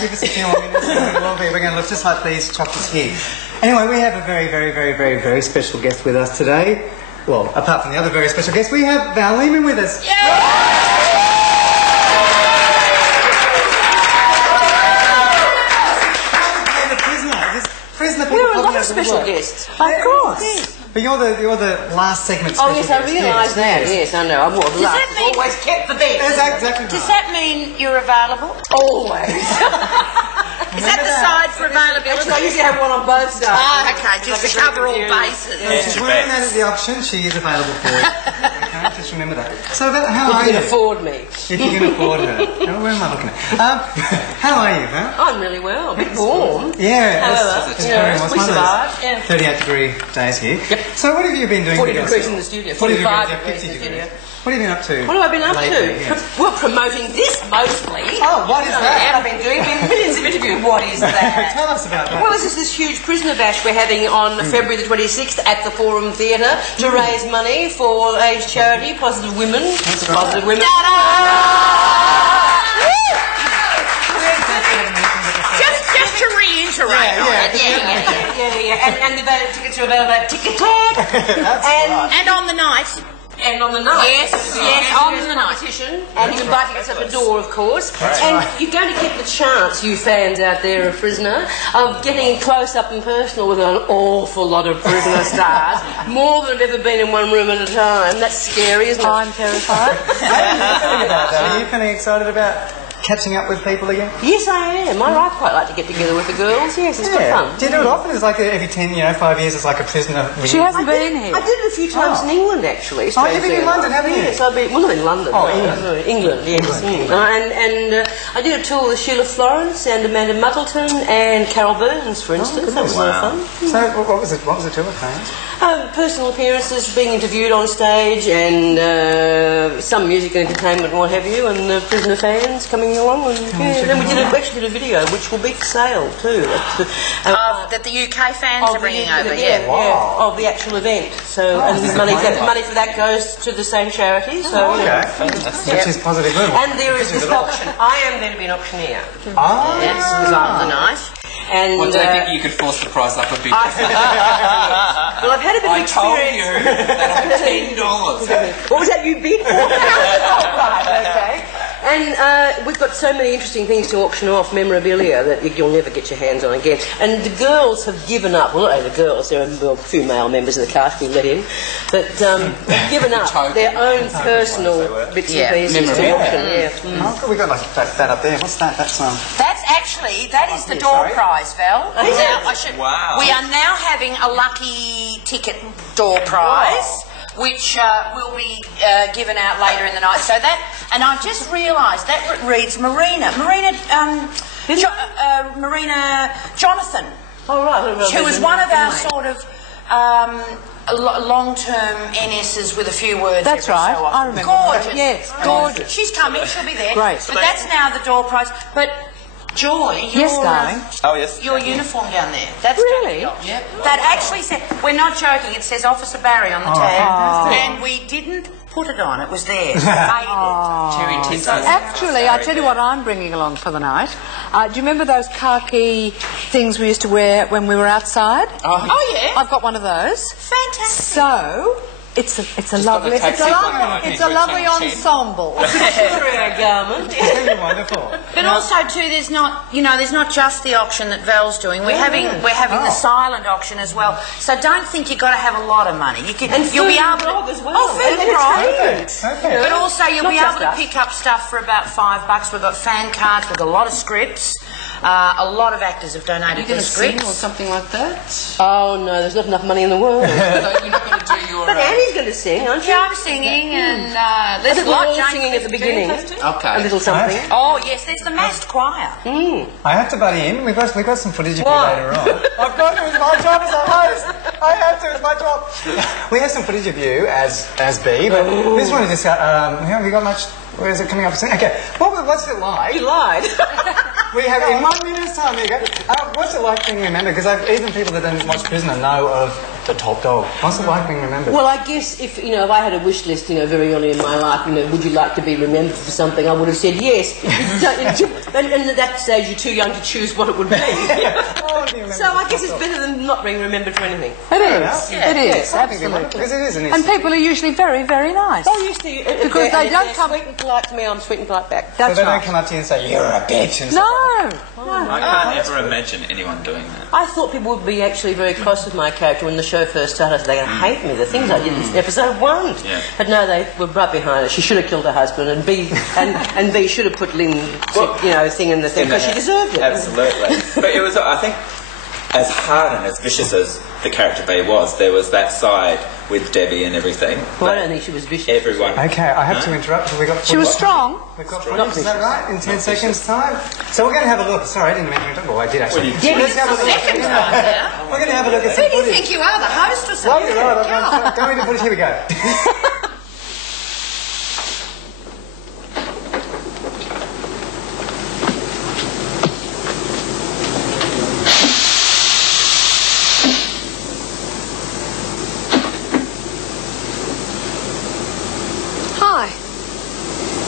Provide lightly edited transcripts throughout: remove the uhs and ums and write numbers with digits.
give us a few more minutes and we're going to look just like these chocolates here. Anyway, we have a very special guest with us today. Well, apart from the other very special guest, we have Val Lehman with us. There are a lot of special guests. Of course. But you're the last segment special guest. Oh, yes, I realise that. Yes, I know. I'm more the last. Mean, always kept the best. Exactly right. Does that mean you're available? Always. Is that the side for availability? Actually, I usually have one on both sides. Ah, okay, just to cover all bases. Yeah, she's wearing that at the auction. She is available for you. Okay, just remember that. So, how are you? If you can afford me. If you can afford her. Where am I looking at? How are you, Val? I'm really well. A bit warm. Yeah, it's very warm. we survived. 38-degree days here. Yep. So, what have you been doing? 40 degrees in the studio. 45 degrees in the studio. What have you been up to? What have I been up lately? to? Well, promoting this mostly. Oh, what is that? I've been doing millions of interviews. What is that? Tell us about that. Well, this is this huge prisoner bash we're having on February the 26th at the Forum Theatre to raise money for a charity, Positive Women. Positive Women. Just to reiterate on it. Yeah. And the tickets are available at Ticket Tag. And on the night. And on the night. Yes, on the night. And you can buy tickets at the door, of course. And you're going to get the chance, you fans out there of Prisoner, of getting close up and personal with an awful lot of Prisoner stars. More than have ever been in one room at a time. That's scary, isn't it? I'm terrified. Are you feeling excited about catching up with people again? Yes, I am. I quite like to get together with the girls. Yes, it's good fun. Do you do it often? It's like every 5 years it's like a prisoner reunion. She hasn't been here. I did it a few times in England, actually. Oh, you've been in London, haven't you? Yes, I've been, well, not in London. Oh, England. England, yes. And I did a tour with Sheila Florence and Amanda Muddleton and Carol Burns, for instance. That was a lot of fun. So, what was the tour of? Personal appearances, being interviewed on stage, and some music and entertainment and what have you, and the Prisoner fans coming along. And then we actually did a video which will be for sale too. That the UK fans are bringing over, of the actual event. So and the money for that goes to the same charity. So which is Positive Women. And there is this auction. I am going to be an auctioneer. Yes, on the night. And well, do you think you could force the price up a bit? Well, I've had a bit of experience. I told you that $10. What was that you bid for? Right, okay. And we've got so many interesting things to auction off, memorabilia, that you'll never get your hands on again. And the girls have given up, well, not only the girls, there are a few male members of the cast we let in, but they've given up their own personal bits and pieces to auction. Oh, we've got like that up there. What's that? That's that is the door prize, Val. We are now having a lucky ticket door prize. Which will be given out later in the night. So that, and I just realised that reads Marina Jonathan. Oh right. Who was one of our sort of long-term NSs with a few words. That's right. So often. I remember. Gorgeous. Yes. Gorgeous. She's coming. She'll be there. Great. But that's now the door prize. But Joy, your uniform down there. That's really? Yep. That actually said, we're not joking, it says Officer Barry on the tag. And we didn't put it on, it was there. Actually, I'll tell you what I'm bringing along for the night. Do you remember those khaki things we used to wear when we were outside? Oh yeah. I've got one of those. Fantastic. So it's a lovely ensemble. Garment. It's wonderful. But also too, there's not just the auction that Val's doing. We're having the silent auction as well. So don't think you've got to have a lot of money. You'll be able to as well. food and grog. Okay. But also you'll be able to pick up stuff for about $5. We've got fan cards with a lot of scripts. A lot of actors have donated their scripts. Or something like that? Oh no, there's not enough money in the world. So you're not going to do your... But Annie's going to sing, aren't you? Yeah, I'm singing, and there's a lot singing at the beginning. Okay. A little something. Oh yes, there's the massed choir. I have to buddy in. We've got some footage of you later on. I've got to. It's my job as a host. I have to. It's my job. We have some footage of you as B, but this one is just. Have you got much? Where is it coming up? Okay. What's it like? You lied. We have in 1 minute's time. There you go. What's it like being a member? Because even people that don't watch Prisoner know of the top dog. What's it like being remembered? Well, I guess if I had a wish list, very early in my life, would you like to be remembered for something? I would have said yes. And at that stage, you're too young to choose what it would be. So I guess it's better than not being remembered for anything. It is. It is, absolutely. Because it is, and people are usually very, very nice. Oh, usually. Because they don't come... sweet and polite to me, I'm sweet and polite back. So they don't come up to you and say, you're a bitch. And no. I can't ever imagine anyone doing that. I thought people would be actually very cross with my character when the show first started. They're going to hate me, the things I did in episode 1. Yeah. But no, they were right behind it. She should have killed her husband, and B should have put Lynn, thing in the thing, because she deserved it. Absolutely. But it was, I think, as hard and as vicious as the character Bea was, there was that side with Debbie and everything. Well, I don't think she was vicious. Everyone. Okay, I have to interrupt. She was strong. We've got footage, is that right? In 10 seconds' time? So we're going to have a look. Sorry, I didn't mean to interrupt. Well, I did actually. Debbie's the second time now. We're going to have a look at some Who do you footage. think you are, the host or Well, something? you're right. Go into footage. Here we go. Hi.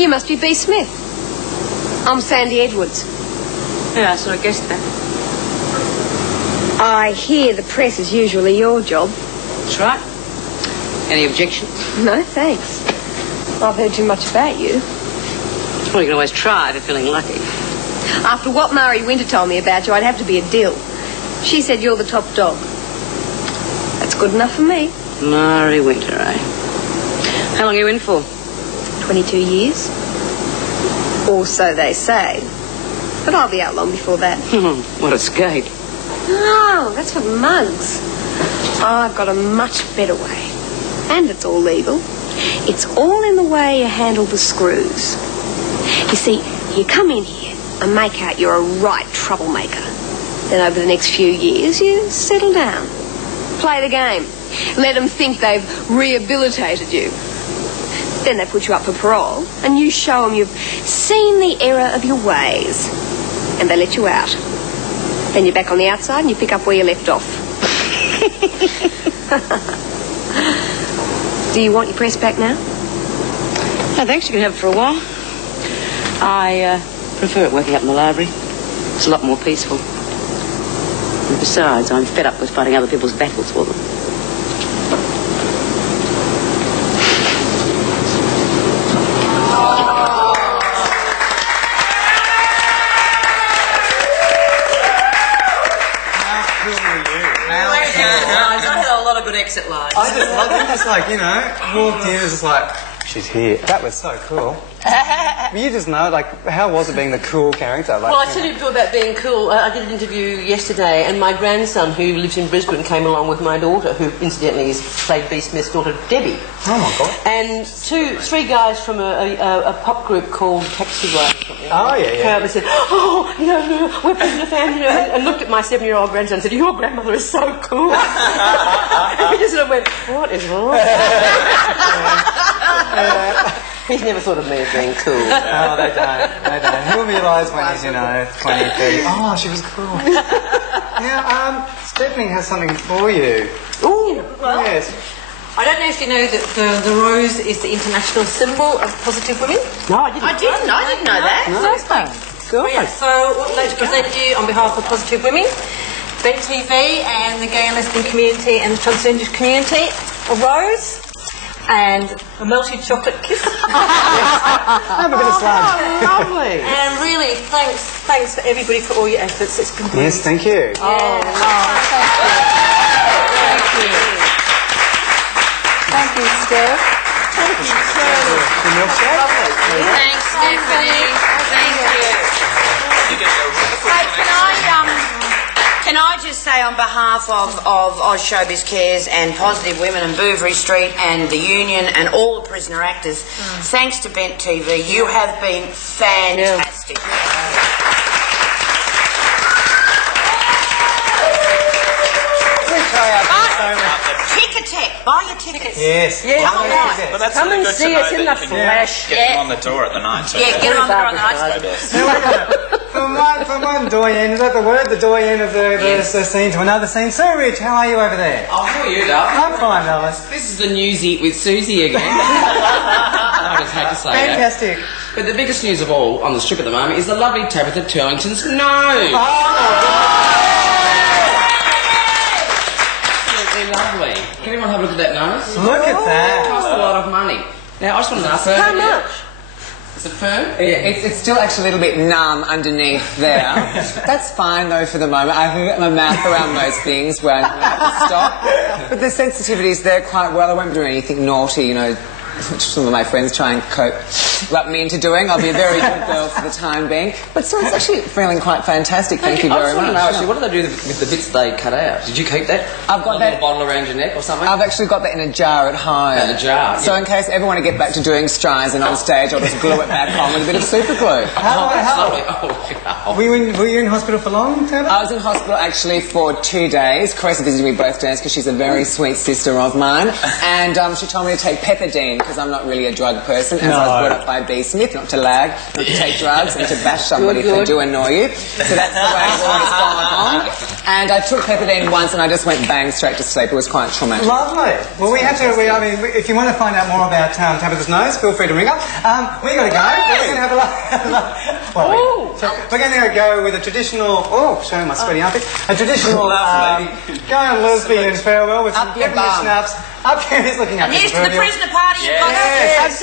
You must be Bea Smith. I'm Sandy Edwards. Yeah, so I guessed that. I hear the press is usually your job. That's right. Any objections? No, thanks. I've heard too much about you. Well, you can always try if you're feeling lucky. After what Mari Winter told me about you, I'd have to be a dill. She said you're the top dog. That's good enough for me. Mari Winter, eh? How long are you in for? 22 years. Or so they say. But I'll be out long before that. What a skate. No, that's for mugs. I've got a much better way. And it's all legal. It's all in the way you handle the screws. You see, you come in here and make out you're a right troublemaker. Then over the next few years, you settle down. Play the game. Let them think they've rehabilitated you. Then they put you up for parole, and you show them you've seen the error of your ways. And they let you out. Then you're back on the outside and you pick up where you left off. Do you want your press back now? No, thanks. You can have it for a while. I prefer it working up in the library. It's a lot more peaceful. And besides, I'm fed up with fighting other people's battles for them. Exit lines. I just love it. Just like, walked in, it was just like, she's here. That was so cool. You just know, how was it being the cool character? Well, I tell you about being cool. I did an interview yesterday, and my grandson, who lives in Brisbane, came along with my daughter, who incidentally is played Bea Smith's daughter, Debbie. Oh my God. And three guys from a pop group called Taxi Ride or something. Oh, yeah. Came up and said, we're Prisoner family, and looked at my 7-year-old grandson and said, your grandmother is so cool. And he just sort of went, what is wrong? He's never thought of me as being cool. Oh, they don't. He'll realise when he's, 20, 30. Oh, she was cool. Now, Stephanie has something for you. Ooh, well, yes. I don't know if you know that the rose is the international symbol of positive women. No, I didn't. I didn't know that. No. Good. Yeah. So, I'd like to present you on behalf of Positive Women, BET TV and the gay and lesbian community and the transgender community, a rose and a melted chocolate kiss. Have a bit of sludge. Lovely. And really, thanks for everybody for all your efforts. It's been Yes, thank you. thank you. Thank you, Steph. Thank you so much. The milkshake? Thanks, Stephanie. Thank you. Hey, can I just say on behalf of Oz Show Biz Cares and Positive Women and Bouverie Street and the Union and all the prisoner actors, thanks to BET TV, you have been fantastic. Ticketek, buy your tickets. Yes. Yes. Come on. But that's Come really and good see to know us in that the you can flesh. get them on the door at the night. Yeah, get them on the door on the night. Show Biz. Now, From one doyen, is that the word? The doyen of the scene to another scene. So, Rich, how are you over there? Oh, how are you, Dale? I'm fine, Alice. This is the Newsy with Susie again. I just had to say Fantastic. that. But the biggest news of all on the strip at the moment is the lovely Tabitha Turlington's nose. Absolutely lovely. Can everyone have a look at that nose? Look at that. It costs a lot of money. Now, I just want to ask... How much? Is it firm? It's still actually a little bit numb underneath there. That's fine though for the moment. I can get my mouth around those things where I have to stop. But the sensitivity's there quite well. I won't do anything naughty, you know, which some of my friends try and rub me into doing. I'll be a very good girl for the time being. But so it's actually feeling quite fantastic. Thank you very much. Actually, what do they do with the bits they cut out? Did you keep that? I've got that little bottle around your neck or something? I've actually got that in a jar at home. In a jar? So in case ever want to get back to doing strides and on stage, I'll just glue it back on with a bit of super glue. Were you in hospital for long, Tabitha? I was in hospital actually for 2 days. Carissa visited me both days because she's a very sweet sister of mine. And she told me to take pethidine because I'm not really a drug person, as I was brought up by B. Smith, not to lag, not to take drugs and to bash somebody if they do annoy you. So that's the way I've always gone on. And I took pethidine once and I just went bang straight to sleep. It was quite traumatic. Lovely. Well, if you want to find out more about Tabitha's nose, feel free to ring up. We've got to go. We're going to have we're going to go with a traditional... Oh, showing my sweaty armpit. A traditional going lesbian farewell with some peppermint schnapps. Up here, he's looking up. And here's to the prisoner party. Yes.